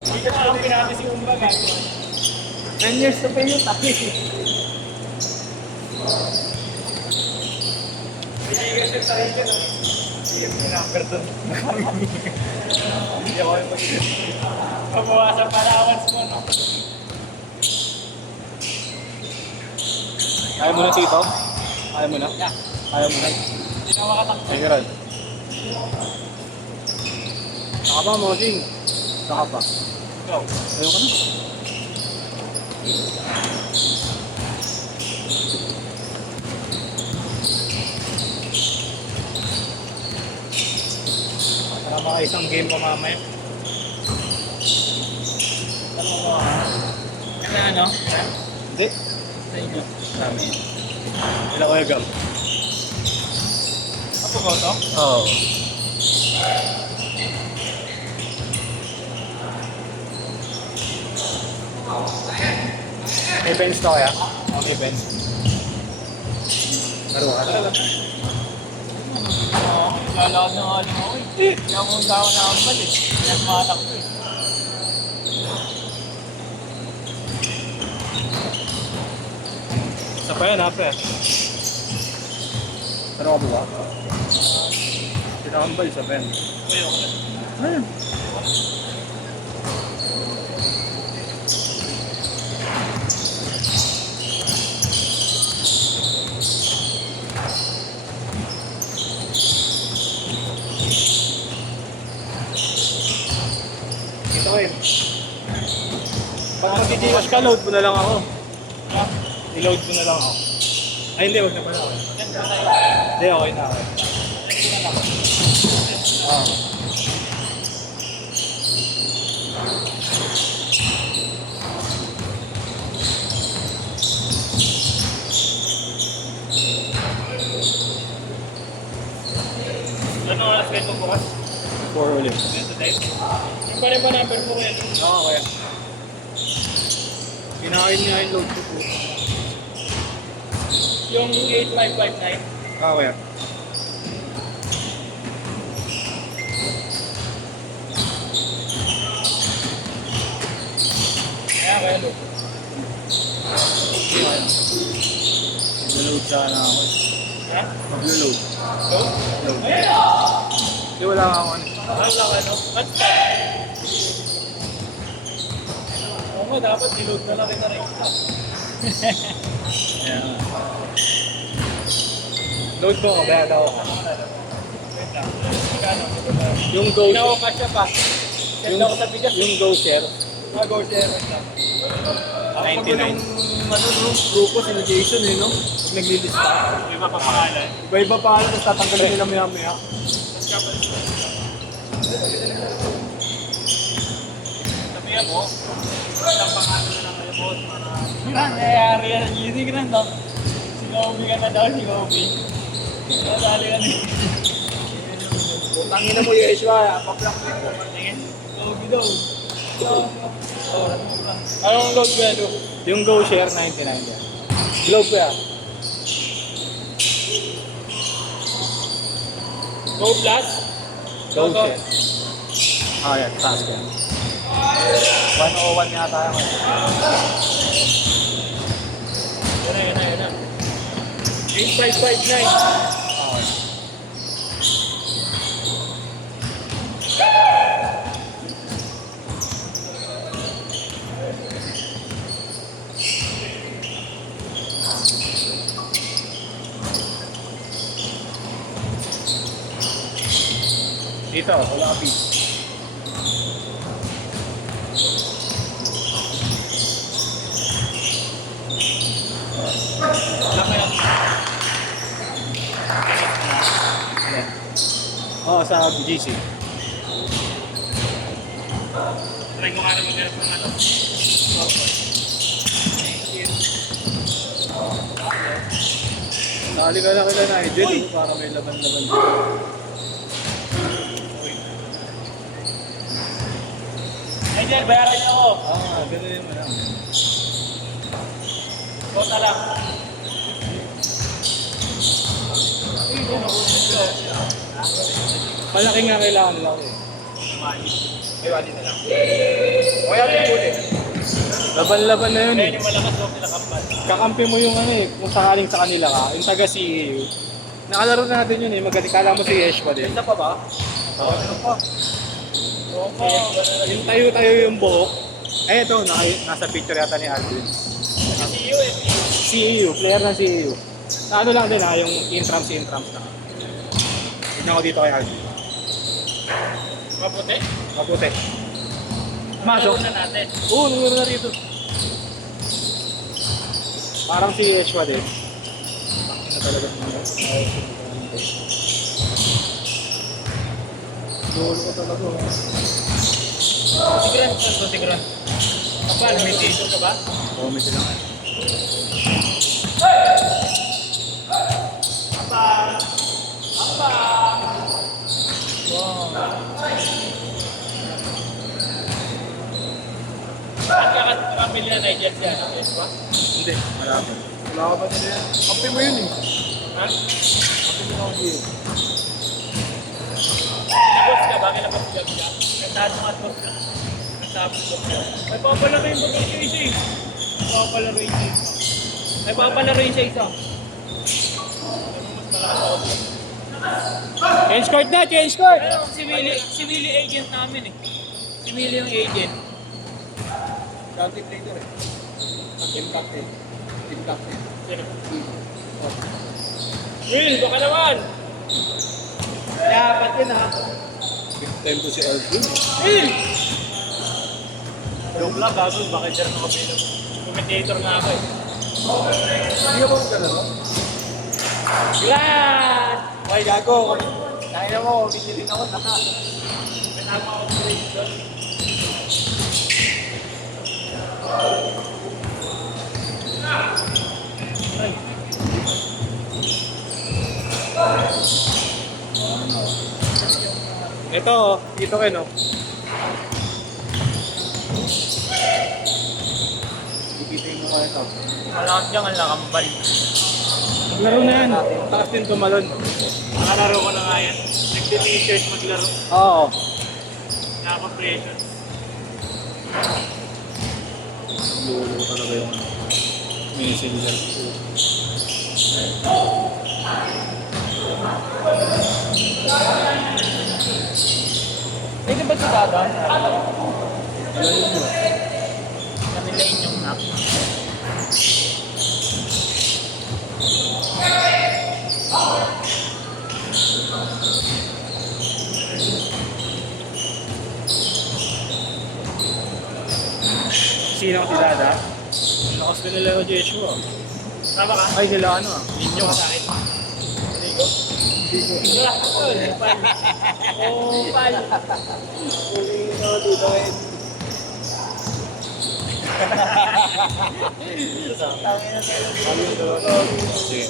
Hindi ka lang pinati si Umba gago. 10 years to pay yung tabi. Hindi ka siya sa rin ka. Hindi ka number doon. Hindi ako yung mag-ibig. Mabawasan pa na avance mo, no? Ayaw mo na tito? Ayaw mo na? Yeah. Ayaw mo na? Hindi ka makatakbo. Ay, Rod. Saka pa, Mosing. Saka pa. Go. Ayaw ka na. Para baka isang game pa mamaya. Ano? Hindi. Sa inyo. Dami. Ilan ko yung gam? Ako ba ito? Oo. May bench to kaya? Oh, may bench. Laro ka talaga. Oo. Lalakad ng aling ako eh. Hindi ako daw na ako balik. Hindi ako makatakbo eh. Isa pa yan ha, pre. Laro ka ba? Pinakambal sa pen. Uy, ako na. Ayun. Ito ko eh. Pag mag-GCash ka, load mo na lang ako. Ha? I-load mo na lang ako. Ay hindi, wag na pala ako. Yan ba tayo? Hindi, okay na ako. Sige na lang. Ah. Ano oras kayo ito bukas? 4 ulit. Ito tayo? Yung pa rin ba number mo kuya? Oo, kaya. Kinain niya yung load ko po. Yung 8559? Ah, kaya. Kaya look. Mag-load sana ako. Ha? Mag-load. Go? Load. Ayan! Hindi, wala nga ako ano. Wala ka no? What's that? Oo nga, dapat niload na lang kita rin. Ayan. Load ko, kabayad ako. Wait lang. Magkano? Yung Go Ginawa ka siya pa. Send ako sa bigas. Yung Go Share. Go share. Wait lang. Ako 99. ano, grupo sila Jason eh, no? Pag naglilista. May iba pa pangalan. Iba-iba pa alam, tapos tatanggalin nila maya-maya. Sabihan mo, isang pangalan na lang kayo, boss, para... Nangyayari yan ang GC ka no? Si Kobe ka na daw, si Kobe. Nadali ka na. Tangin na mo, Yeshua. Paplak mo. Tingin, Kobe daw. Anong load ba ito? Yung Go Share 99 yan. Globe ko yan. Go Plus? Go Share. Ah, yan. Taas ko yan. 101 yata yan. Yan na. 8559. Okay. Dito, wala ka beat. Wala ka yan. Oo, sa GC. Try ko nga naman ganito ng ano. Sali ka lang kila Nigel eh, para may laban-laban. Angel, bayaran niyo ako. Ah, gano'n yun lang. Kota lang. Malaki nga kailangan nila ko eh. Ay, wali na lang. Laban-laban na yun Kaya eh. yung malakas daw kinakampal. Kakampi mo yung ano eh, kung sakaling sa kanila ka, yung taga CEU. Nakalaro na natin yun eh, magaling. Kala mo si Yesh pa din. Ganda pa ba? Oo. Ano pa? Oo pa. Yung tayo-tayo yung buhok. Eh ito, nasa picture yata ni Alvin. Kasi yun eh. CEU, player ng CEU. Na ano lang din ha, yung intrams na. Tignan ko dito kay Alvin. Maputi? Maputi. Masok. Laro na natin. Oo, nangyari na rito. Parang si Yesh pa din. Bakit na talaga Lolo ko talaga. Tigran, saan to tigran? Kapal, may dito ka ba? Comment lang. At kakapili na Nigel siya, ano? Yes ba? Hindi, malapit. Wala ka ba nila yan? Kampi mo yun eh. Ha? Kampi mo ako yun. Kinabos ka ba? Kinabos ka siya? Nagtahan mo at boss ka? Nagtabos boss ka? May papalaro yung boss ka isa eh. May papalaro yung isa. May papalaro yung isa. Mas malakas ako siya. Change court na! Change court! Pero si Willie agent namin eh. Si Willie yung agent. Dati trader eh. Team captain. Team captain. Sino? Will, baka naman! Dapat yun ha. Big time to si Alvin. Will! Joke lang, gago. Bakit dyan ako bilang commentator nga ako eh. Hindi ako gano'n. Grand! Ay, gago. Kaya mo, binili ako na. Pinama ako sa radio. Ay. Ito, dito kayo no. Ipitin mo nga ito. Malakas dyan ang lakambal. Laro na yan. Taas din tumalon. Nakalaro ko na nga yan. Nagdi-t-shirt maglaro. Oo. Nakaka-compression. Lolo ko talaga yung ano. Messenger. Pwede ba si Dada? Alam mo. Kanilain yung knock. Sino si Dada? Lakas ka nila o Joshua. Tama ka? Ay, sila ano ah. Inyo sa akin. Ligo? Ligo lang ako. Opal. Opal. Kulino dito eh. Sige.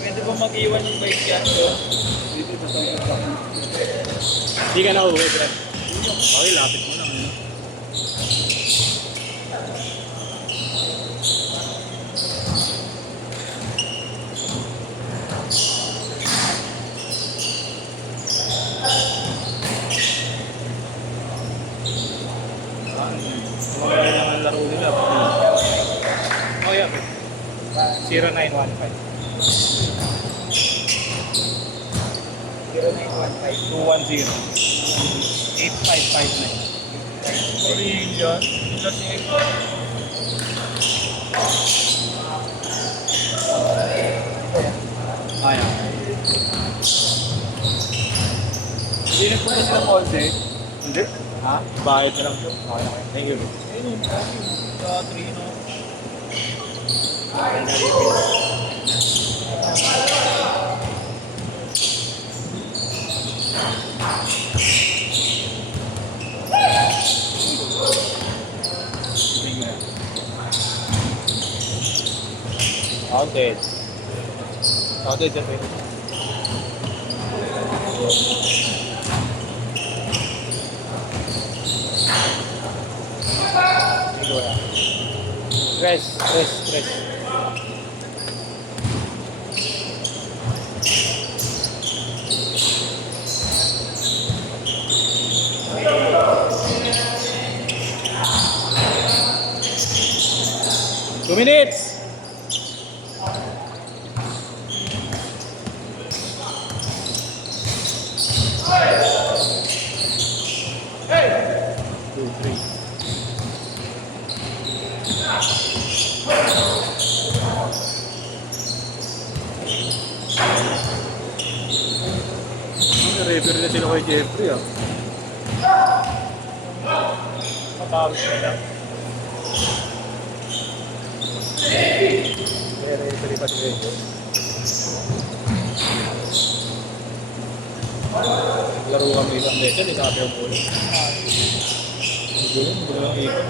Pwede ba mag-iwan ng bike yan doon? Hindi ka na uwi, Brad. Okay, lapit mo lang. Ano? Mga kailangan laro nila. Oh, yeah. 0915. 0915 210 8559. Sorry yun. Kasi Ayan. Hindi nagpunta sila all day. Hindi? Ha? Bayad na lang po. Okay, okay. Thank you. ayun, sa Trino. Outdated. Outdated pa yun. Dito wala. Stress. minutes! Two, three. Referee na sila kay Jeffrey ah. Matawag sila. Referee pa sila yun. Laro kami isang beses, isabi ang bola. Ang gulo ng ikot.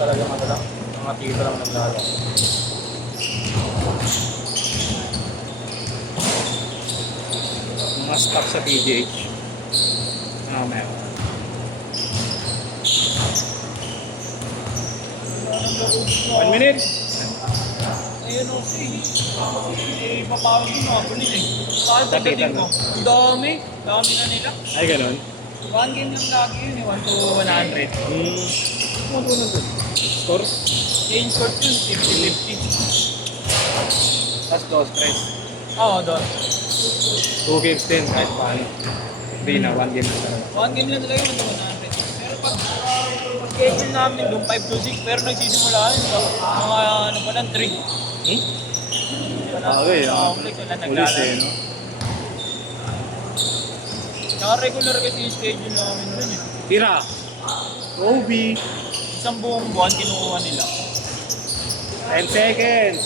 Talaga mga tito lang naglaro. Mga stock sa PGH. Meron. One minute. Ayun o, papawag din mga bulit eh. Bakit Dati, pagdating ko? Ang dami na nila. Ay, ganun. One game lang lagi yun eh, 1 to 100. Ano na doon? Score? Change short yun, 50-50. Tapos dos, tres. Oo, doon. 2 games din, kahit paano. Hindi na, 1 game na talaga. One game lang talaga yun, 1 to 100. Pero pag schedule namin doon, 5 to 6, pero nagsisimula yun, mga ano pa lang, 3. Okay, Ulit, wala Ulis naglalaro. eh, no? Saka regular kasi yung schedule namin doon eh. Tira! Kobe! Isang buong buwan kinukuha nila. 10 seconds!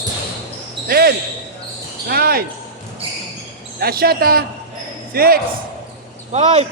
10! 9! Last shot ah! 6! 5!